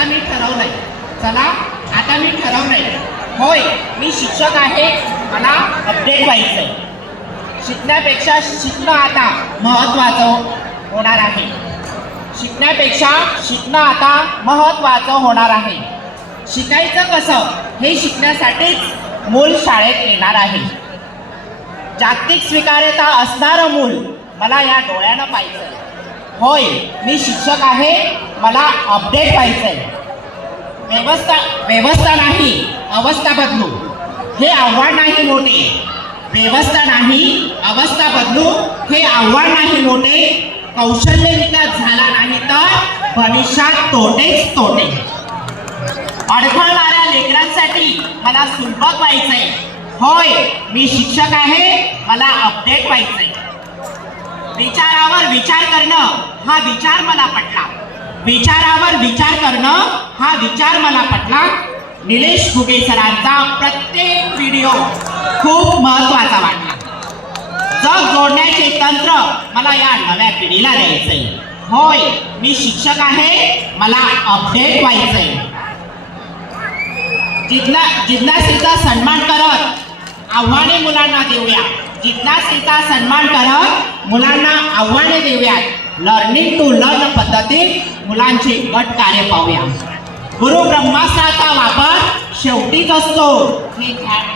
आता मी ठरवलंय. चला, आता मी ठरवलंय. होय, मी शिक्षक आहे, मला अपडेट व्हायचंय. शिकण्यापेक्षा शिकणं आता महत्त्वाचं होणार आहे. शिकण्यापेक्षा शिकणं आता महत्त्वाचं होणार आहे. शिकायचं कसं हे शिकण्यासाठीच मूल शाळेत येणार आहे. जागतिक स्वीकार्यता असणारं मूल मला या डोळ्यानं पाहिजे. होय, मी शिक्षक आहे, मला अपडेट व्हायचंय. व्यवस्था नाही, अवस्था बदलू हे आव्हान नाही मोठे. व्यवस्था नाही, अवस्था बदलू हे आव्हान नाही मोठे. कौशल्य विकास झाला नाही तर भविष्यात तोटेच तोटे. अडखळणाऱ्या लेकरांसाठी मला सुलभ व्हायचंय. होय, मी शिक्षक आहे, मला अपडेट व्हायचंय. विचारावर विचार करणं हा विचार मला पटला. विचारावर विचार करणं हा विचार मला पटला. निलेश फुगे सरांचा प्रत्येक व्हिडिओ खूप महत्त्वाचा वाटला. जग जोडण्याचे तंत्र मला या नव्या पिढीला द्यायचंय. होय, मी शिक्षक आहे, मला अपडेट व्हायचंय. जिज्ञासेचा सन्मान करत आव्हाने मुलांना देऊया. जिज्ञासेचा सन्मान करत मुलांना आव्हाने देऊयात. लर्निंग टू लर्न पद्धतीत मुलांचे गट कार्य पाहूया. गुरु ब्रह्मास्त्राचा वापर शेवटीच असतो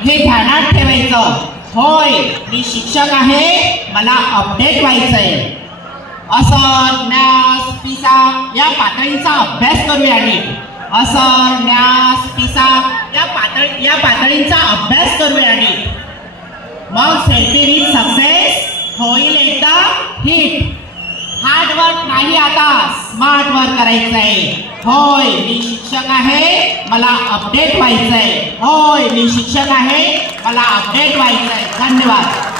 हे ध्यानात ठेवायचं. होय, मी शिक्षक आहे, मला अपडेट व्हायचंय. असर, न्यास, पिसा या पातळीचा अभ्यास करूया. असर, न्यास, पिसा या पातळींचा अभ्यास करूया. मग सेल्फी विथ सक्सेस होईल एकदा हिट. हार्डवर्क नाही, आता स्मार्ट वर्क करायचंय. होय, मी शिक्षक आहे, मला अपडेट व्हायचंय. होय, मी शिक्षक आहे, मला अपडेट व्हायचंय. धन्यवाद.